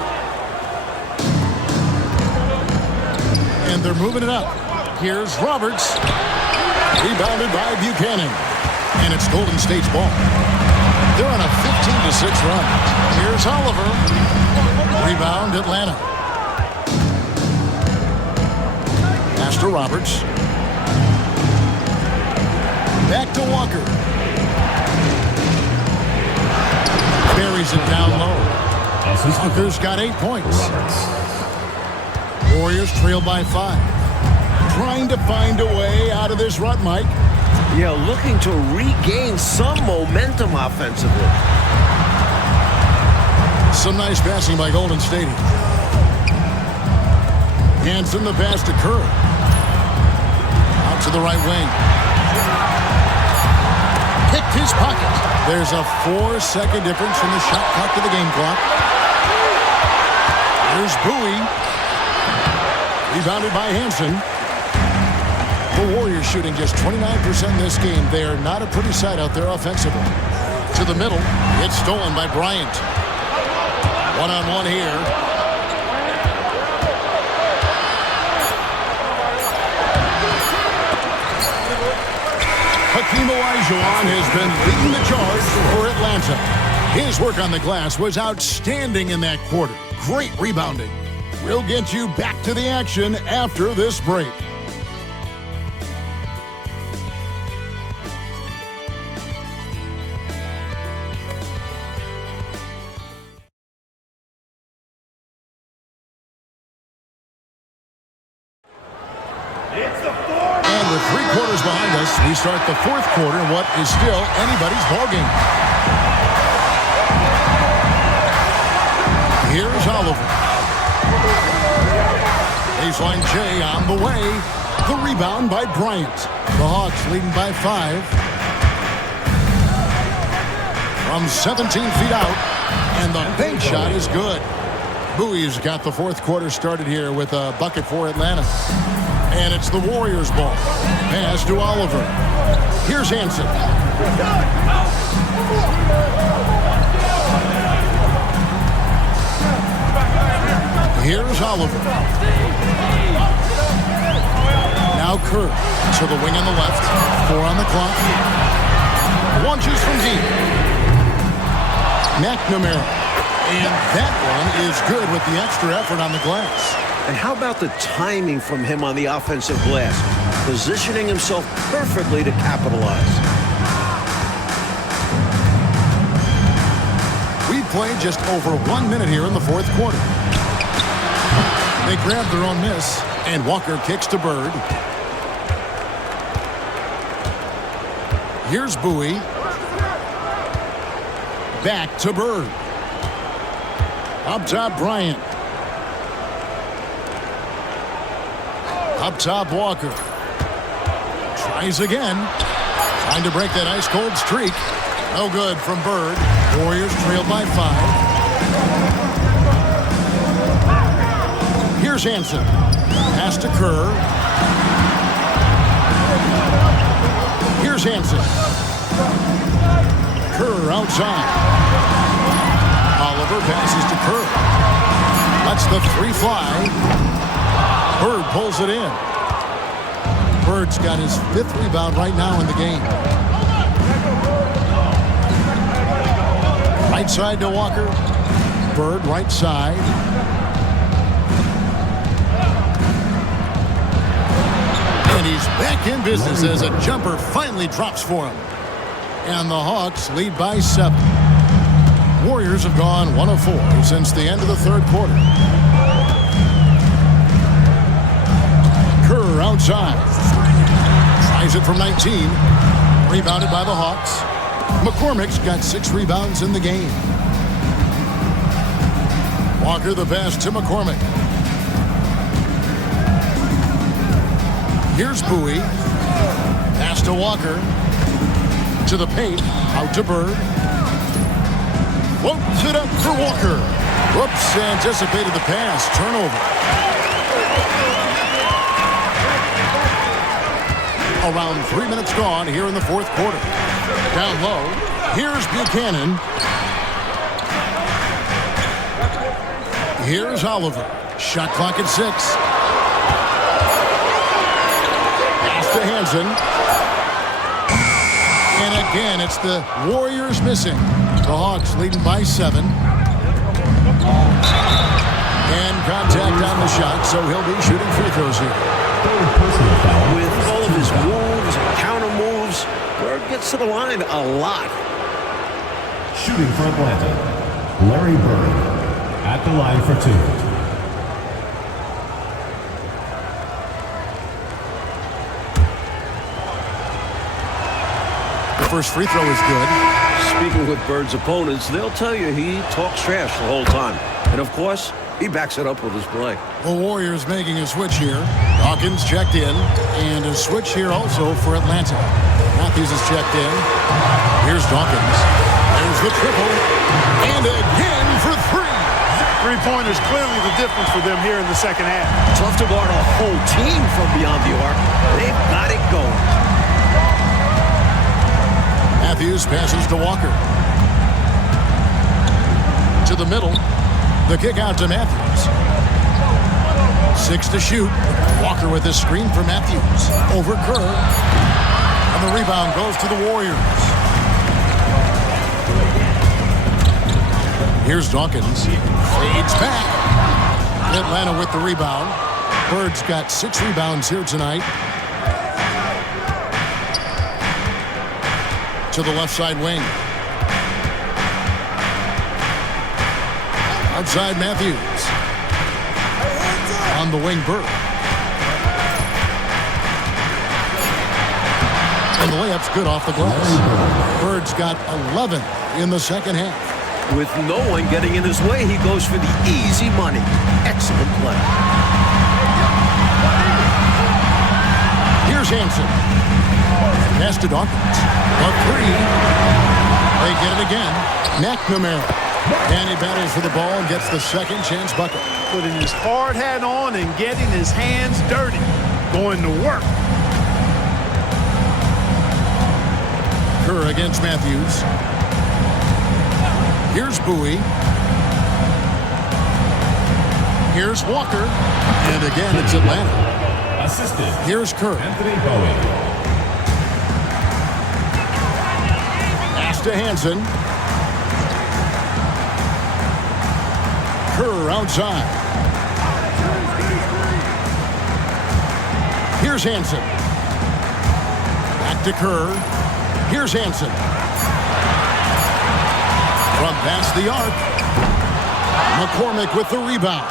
And they're moving it up. Here's Roberts. Rebounded by Buchanan. And it's Golden State's ball. They're on a 15-6 run. Here's Oliver. Rebound Atlanta. Pass to Roberts. Back to Walker. Buries it down low. Walker's got 8 points. Warriors trail by 5. Trying to find a way out of this rut, Mike. Yeah, looking to regain some momentum offensively. Some nice passing by Golden State. Hansen the pass to Kerr. Out to the right wing. Picked his pocket. There's a 4-second difference from the shot clock to the game clock. Here's Bowie. Rebounded by Hansen. The Warriors shooting just 29% in this game. They are not a pretty sight out there offensively. To the middle. It's stolen by Bryant. One-on-one here. Hakeem Olajuwon has been leading the charge for Atlanta. His work on the glass was outstanding in that quarter. Great rebounding. We'll get you back to the action after this break. And with 3 quarters behind us, we start the 4th quarter in what is still anybody's ballgame. Here's Oliver. Baseline J on the way. The rebound by Bryant. The Hawks leading by 5. From 17 feet out. And the bank shot is good. Bowie's got the 4th quarter started here with a bucket for Atlanta. And it's the Warriors' ball. Pass to Oliver. Here's Hansen. Here's Oliver. Now Kerr to the wing on the left. 4 on the clock. Launches from deep. McNamara. And that one is good with the extra effort on the glass. And how about the timing from him on the offensive glass? Positioning himself perfectly to capitalize. We've played just over 1 minute here in the fourth quarter. They grab their own miss, and Walker kicks to Bird. Here's Bowie. Back to Bird. Up top, Bryant. Up top, Walker. Tries again. Trying to break that ice-cold streak. No good from Bird. Warriors trailed by 5. Here's Hansen. Pass to Kerr. Here's Hansen. Kerr outside. Oliver passes to Kerr. Lets the 3 fly. Bird pulls it in. Bird's got his 5th rebound right now in the game. Right side to Walker. Bird right side. And he's back in business as a jumper finally drops for him. And the Hawks lead by 7. Warriors have gone 1 of 4 since the end of the third quarter. Kerr outside. Tries it from 19. Rebounded by the Hawks. McCormick's got 6 rebounds in the game. Walker the pass to McCormick. Here's Bowie. Pass to Walker. To the paint. Out to Bird. Floats it up for Walker. Whoops, anticipated the pass. Turnover. Around 3 minutes gone here in the fourth quarter. Down low. Here's Buchanan. Here's Oliver. Shot clock at 6. Pass to Hansen. And again, it's the Warriors missing. The Hawks leading by 7. And contact on the shot, so he'll be shooting free throws here. With all of his moves and counter moves, Bird gets to the line a lot. Shooting for Atlanta, Larry Bird at the line for 2. The first free throw is good. Speaking with Bird's opponents, they'll tell you he talks trash the whole time. And of course, he backs it up with his play. The Warriors making a switch here. Dawkins checked in. And a switch here also for Atlanta. Matthews is checked in. Here's Dawkins. There's the triple. And again for 3. Three-pointers clearly the difference for them here in the second half. Tough to guard a whole team from beyond the arc. They've got it going. Matthews passes to Walker. To the middle. The kick out to Matthews. 6 to shoot. Walker with a screen for Matthews. Over Kerr. And the rebound goes to the Warriors. Here's Dawkins. Fades back. Atlanta with the rebound. Bird's got 6 rebounds here tonight. To the left side wing. Outside Matthews. On the wing, Bird. And the layup's good off the glass. Bird's got 11 in the second half. With no one getting in his way, he goes for the easy money. Excellent play. Here's Hansen. Pass to Dawkins. A 3. They get it again. McNamara. And he battles for the ball and gets the second chance bucket. Putting his hard hat on and getting his hands dirty. Going to work. Kerr against Matthews. Here's Bowie. Here's Walker. And again, it's Atlanta. Assistant. Here's Kerr. Anthony Bowie. Pass to Hansen. Kerr outside. Here's Hansen. Back to Kerr. Here's Hansen. From past the arc. McCormick with the rebound.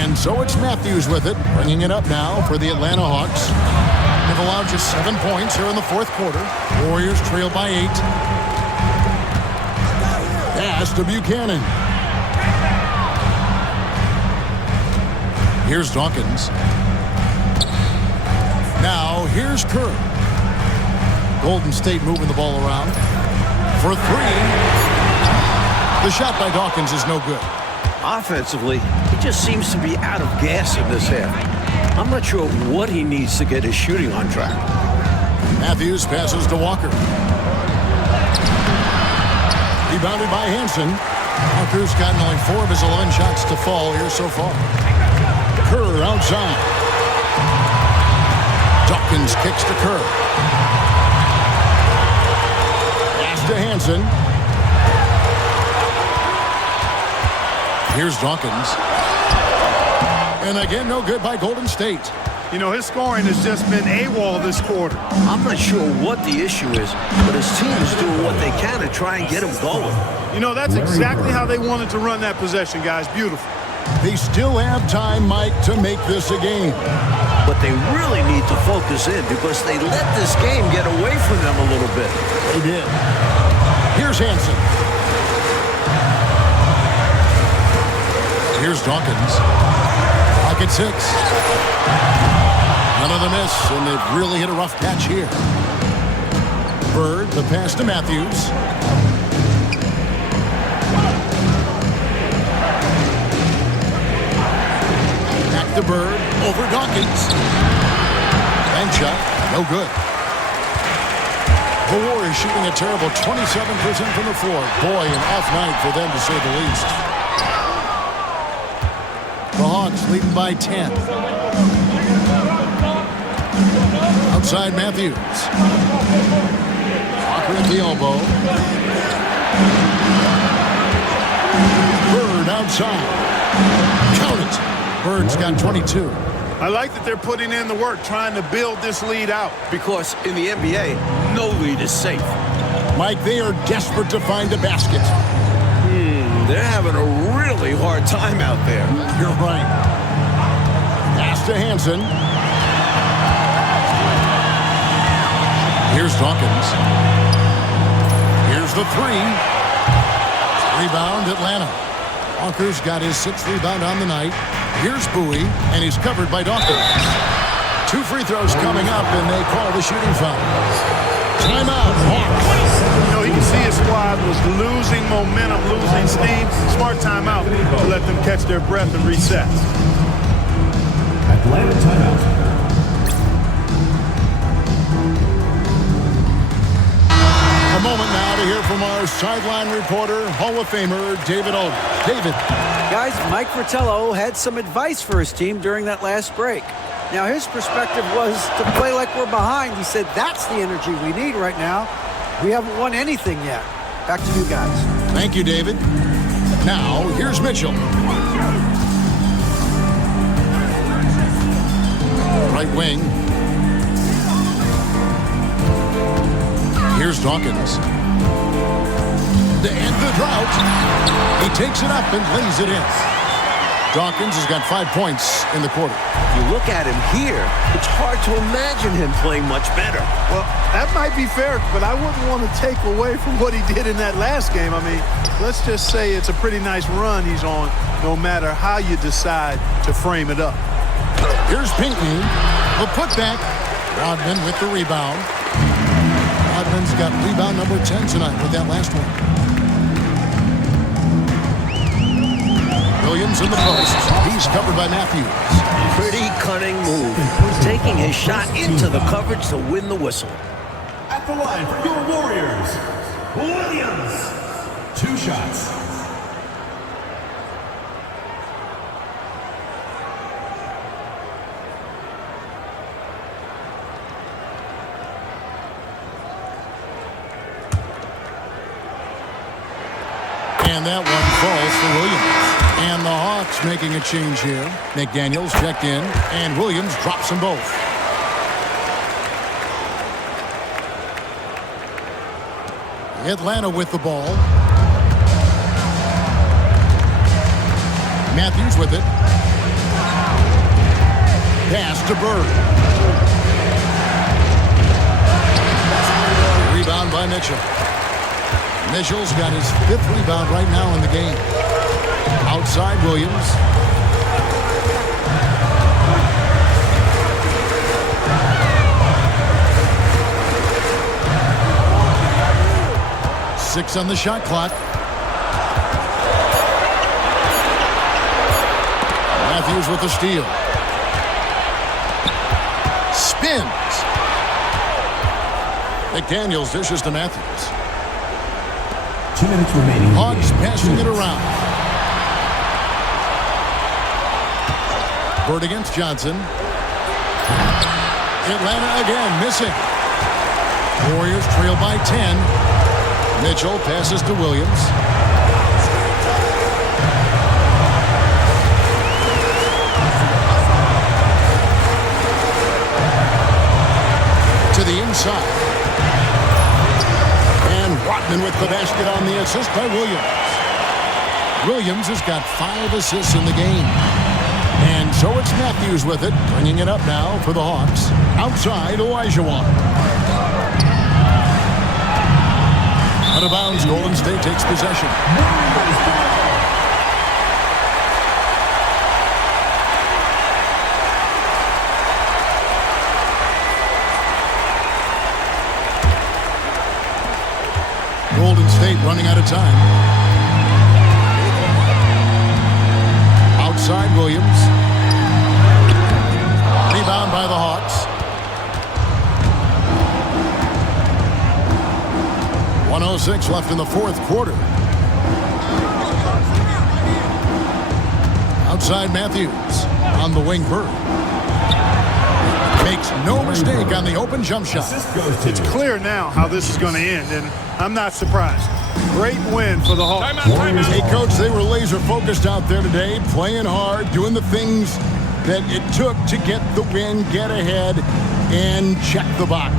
And so it's Matthews with it, bringing it up now for the Atlanta Hawks. They've allowed just 7 points here in the fourth quarter. Warriors trail by 8. Pass to Buchanan. Here's Dawkins. Now here's Kerr. Golden State moving the ball around. For 3. The shot by Dawkins is no good. Offensively, he just seems to be out of gas in this half. I'm not sure what he needs to get his shooting on track. Matthews passes to Walker. Rebounded by Hansen. Walker's gotten only 4 of his 11 shots to fall here so far. Kerr outside. Dawkins kicks to Kerr. Pass to Hansen. Here's Dawkins. And again, no good by Golden State. You know, his scoring has just been AWOL this quarter. I'm not sure what the issue is, but his team is doing what they can to try and get him going. You know, that's exactly how they wanted to run that possession, guys. Beautiful. They still have time, Mike, to make this a game. But they really need to focus in because they let this game get away from them a little bit. They did. Here's Hansen. Here's Dawkins. Pocket 6. Another miss, and they've really hit a rough patch here. Bird, the pass to Matthews. Back to Bird, over Dawkins. Bank shot, no good. The Warriors shooting a terrible 27% from the floor. Boy, an off night for them to say the least. The Hawks leading by 10. Outside Matthews. Walker at the elbow. Bird outside. Count it. Bird's got 22. I like that they're putting in the work, trying to build this lead out. Because in the NBA, no lead is safe. Mike, they are desperate to find a basket. They're having a really hard time out there. You're right. Pass to Hansen. Here's Dawkins. Here's the 3. Rebound, Atlanta. Walker's got his 6th rebound on the night. Here's Bowie, and he's covered by Dawkins. 2 free throws coming up, and they call the shooting foul. Timeout, Hawks. You know, you can see his squad was losing momentum, losing steam. Smart timeout to let them catch their breath and reset. Atlanta timeout. A moment now to hear from our sideline reporter, Hall of Famer David Aldridge. David. Guys, Mike Fratello had some advice for his team during that last break. Now, his perspective was to play like we're behind. He said that's the energy we need right now. We haven't won anything yet. Back to you guys. Thank you, David. Now, here's Mitchell. Right wing. Here's Dawkins. To end the drought, he takes it up and lays it in. Dawkins has got 5 points in the quarter. If you look at him here, it's hard to imagine him playing much better. Well, that might be fair, but I wouldn't want to take away from what he did in that last game. I mean, let's just say it's a pretty nice run he's on, no matter how you decide to frame it up. Here's Pinckney. The putback. Rodman with the rebound. Rodman's got rebound number 10 tonight with that last one. Williams in the post. He's covered by Matthews. Pretty cunning move. Taking his shot into the coverage to win the whistle. At the line for your Warriors, Williams. 2 shots. And that one falls for Williams. And the Hawks making a change here. McDaniels checked in, and Williams drops them both. Atlanta with the ball. Matthews with it. Pass to Bird. Rebound by Mitchell. Mitchell's got his 5th rebound right now in the game. Outside Williams. Six on the shot clock. Matthews with the steal. Spins. McDaniels dishes to Matthews. 2 minutes remaining. Hawks passing it around. Bird against Johnson. Atlanta again missing. Warriors trail by 10. Mitchell passes to Williams. To the inside. And Rodman with the basket on the assist by Williams. Williams has got 5 assists in the game. And so it's Matthews with it, bringing it up now for the Hawks. Outside, Olajuwon. Out of bounds, Golden State takes possession. Golden State running out of time. Outside Williams. Rebound by the Hawks. 1:06 left in the 4th quarter. Outside Matthews. On the wing, Bird. Makes no mistake on the open jump shot. It's clear now how this is going to end, and I'm not surprised. Great win for the Hawks. Hey, Coach, they were laser focused out there today, playing hard, doing the things that it took to get the win, get ahead, and check the box.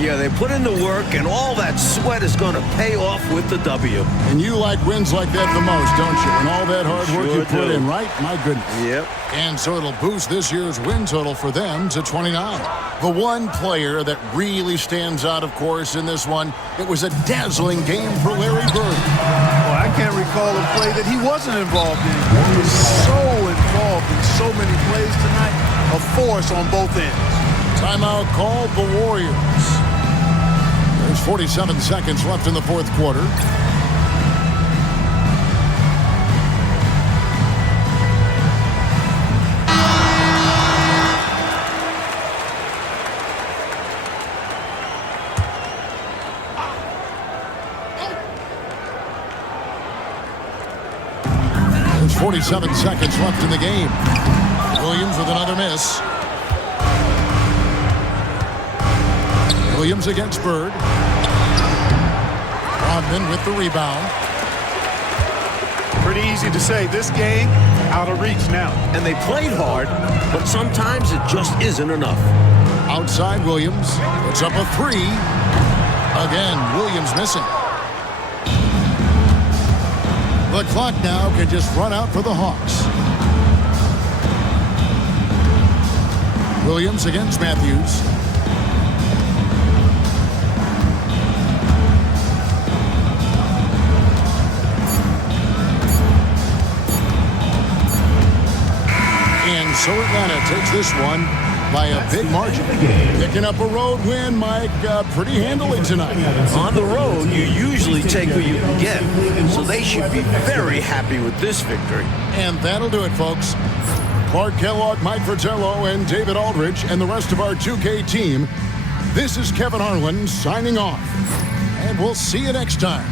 Yeah, they put in the work, and all that sweat is going to pay off with the W. And you like wins like that the most, don't you? And all that hard work Sure you put do. in, right? My goodness. Yep. And so it'll boost this year's win total for them to 29. The one player that really stands out, of course, in this one, it was a dazzling game for Larry Bird. Well, I can't recall a play that he wasn't involved in. He was so involved in so many plays tonight. A force on both ends. Timeout called the Warriors. There's 47 seconds left in the 4th quarter. There's 47 seconds left in the game. Williams with another miss. Williams against Bird. Rodman with the rebound. Pretty easy to say this game out of reach now. And they played hard, but sometimes it just isn't enough. Outside Williams. Puts up a 3. Again, Williams missing. The clock now can just run out for the Hawks. Williams against Matthews. And so Atlanta takes this one by a big margin. Picking up a road win, Mike, pretty handily tonight. On the road, you usually take what you can get, so they should be very happy with this victory. And that'll do it, folks. Clark Kellogg, Mike Fratello, and David Aldridge, and the rest of our 2K team. This is Kevin Harlan signing off. And we'll see you next time.